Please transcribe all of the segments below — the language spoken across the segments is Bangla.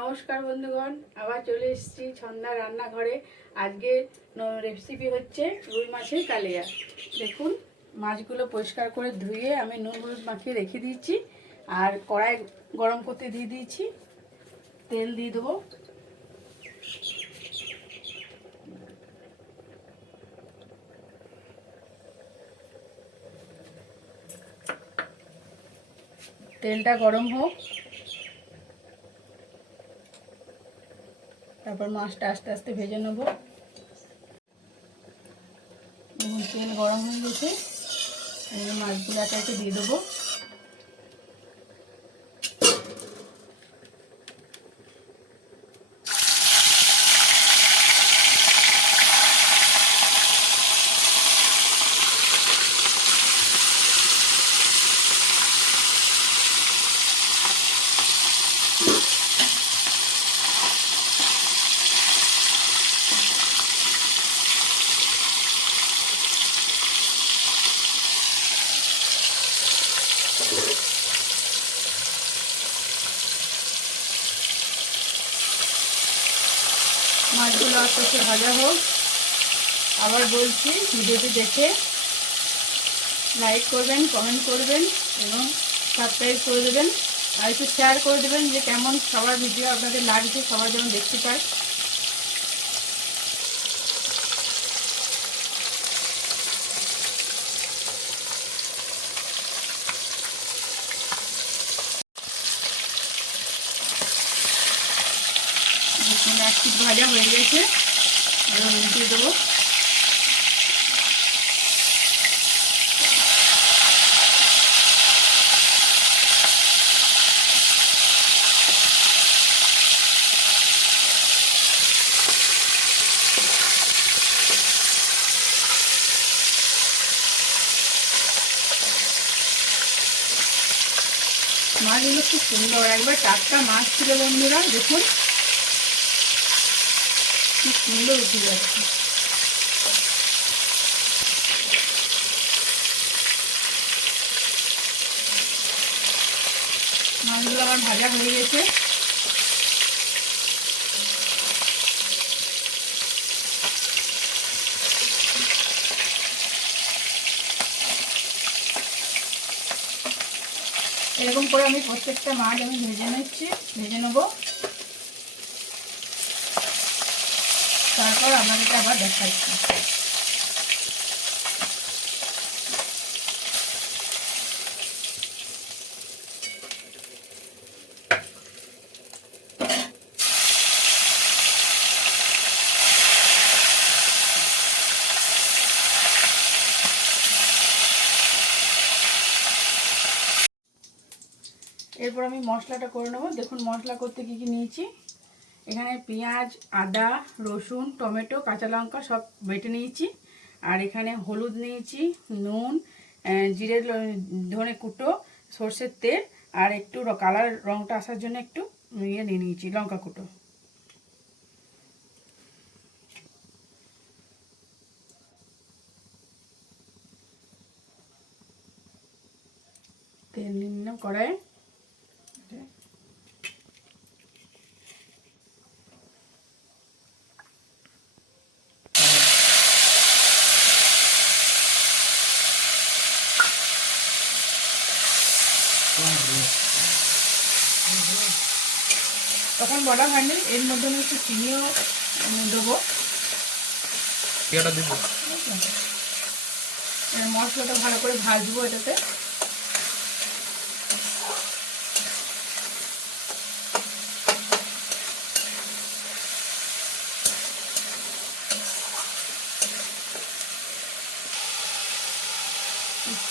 নমস্কার বন্ধুগণ, আবার চলে এসেছি ছন্দা রান্নাঘরে। আজকে রেসিপি হচ্ছে রুই মাছের কালিয়া। দেখুন, মাছগুলো পরিষ্কার করে ধুয়ে আমি নুন হলুদ মাখিয়ে রেখে দিয়েছি, আর কড়াই গরম করতে দিয়ে দিয়েছি। তেল দিয়ে দেবো। তেলটা গরম হোক। তারপর মাছটা আস্তে আস্তে ভেজে নেব। তেল গরম হয়ে গেছে। মাছগুলো একটা একে দিয়ে দেবো। মাছগুলো আস্তে আস্তে ভাজা হোক। আবার বলছি, ভিডিওটি দেখে লাইক করবেন কমেন্ট করবেন এবং সাবস্ক্রাইব করে দেবেন। আর একটু শেয়ার করে দেবেন যে কেমন সবার ভিডিও আপনাদের লাগছে সবার যেমন দেখতে পায়। দেখুন এক পিঠ ভাজা হয়ে গেছে। এবার দেবো। মাছগুলো খুব সুন্দর। একবার টাটকা মাছ ছিল বন্ধুরা, দেখুন। কি সুন্দর উঠে যাচ্ছে মাছগুলো আমার ভাজা হয়ে গেছে। এরকম করে আমি প্রত্যেকটা মাছ আমি ভেজে নিচ্ছি, ভেজে নেব। তারপর আপনাদেরকে আবার দেখাচ্ছি এরপর আমি মশলাটা করে নেব। দেখুন মশলা করতে কি কি নিয়েছি। এখানে পেঁয়াজ, আদা, রসুন, টমেটো, কাঁচা লঙ্কা সব বেটে নিয়েছি। আর এখানে হলুদ নিয়েছি, নুন জিরে ধনে কুটো, সর্ষের তেল, আর একটু কালার রঙটা আসার জন্য একটু ইয়ে নিয়ে নিয়েছি, লঙ্কা কুটো। তেল নিয়ে নিলাম কড়াই তখন বলা হয়নি এর মধ্যে আমি একটু চিনিও দেবো। মশলাটা ভালো করে ভাজবো এটাতে।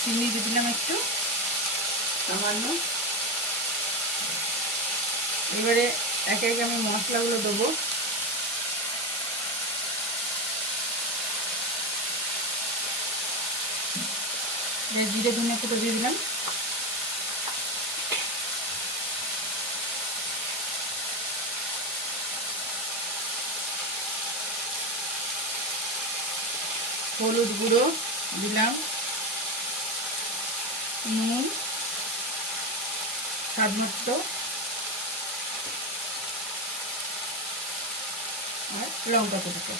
চিনি দিয়ে দিলাম একটু। সামান্য। এবারে একে একে আমি মশলাগুলো দেবো। জিরে ধনে ফুটো দিয়ে দিলাম। হলুদ গুঁড়ো দিলাম নুন স্বাদ আর লঙ্কা কুচো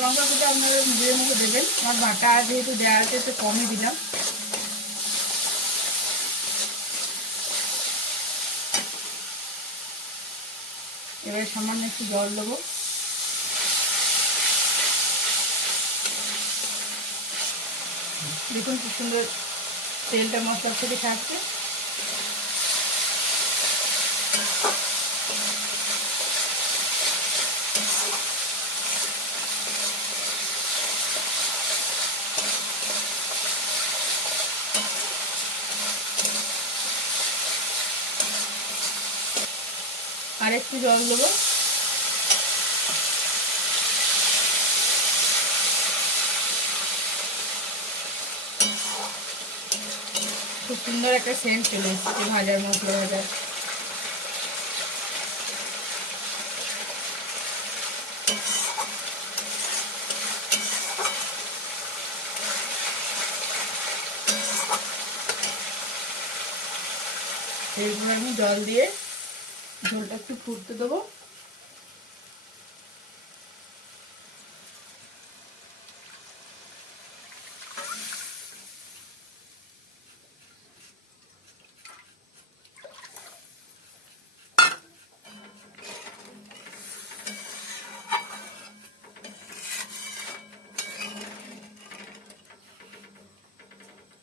লঙ্কা কুচো আপনারা নিজের মতো দেবেন। আমার বাটা যেহেতু দেওয়া আছে, একটু কমই দিলাম। এবারে সামান্য একটু জল দেবো। দেখুন কি সুন্দর তেলটা মশলার থেকে থাকছে আর একটু জল দেবো। খুব সুন্দর একটা সেন্ট চলে এসেছে ভাজার মশলা ভাজার। এরপর আমি জল দিয়ে ঝোলটা একটু ফুটতে দেবো।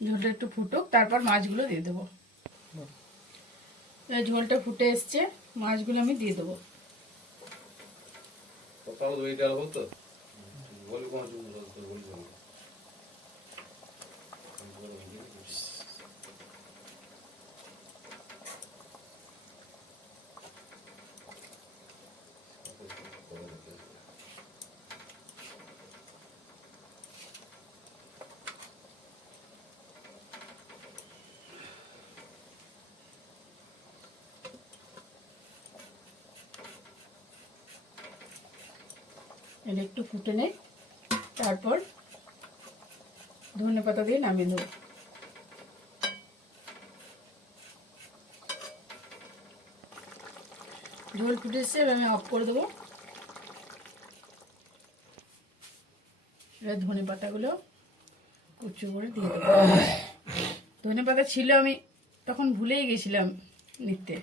ঝোলটা একটু ফুটুক তারপর মাছগুলো দিয়ে দেবো ঝোলটা ফুটে এসছে মাছগুলো আমি দিয়ে দেবো কথা এটা একটু ফুটে নেই। তারপর ধনে পাতা দিয়ে নামিয়ে দেবো ঝোল ফুটে এসছে, এবার আমি অফ করে দেবো। এবার ধনে পাতাগুলো কুচু করে দিয়ে দেবো। ধনে পাতা ছিল আমি তখন ভুলেই গেছিলাম নিতে।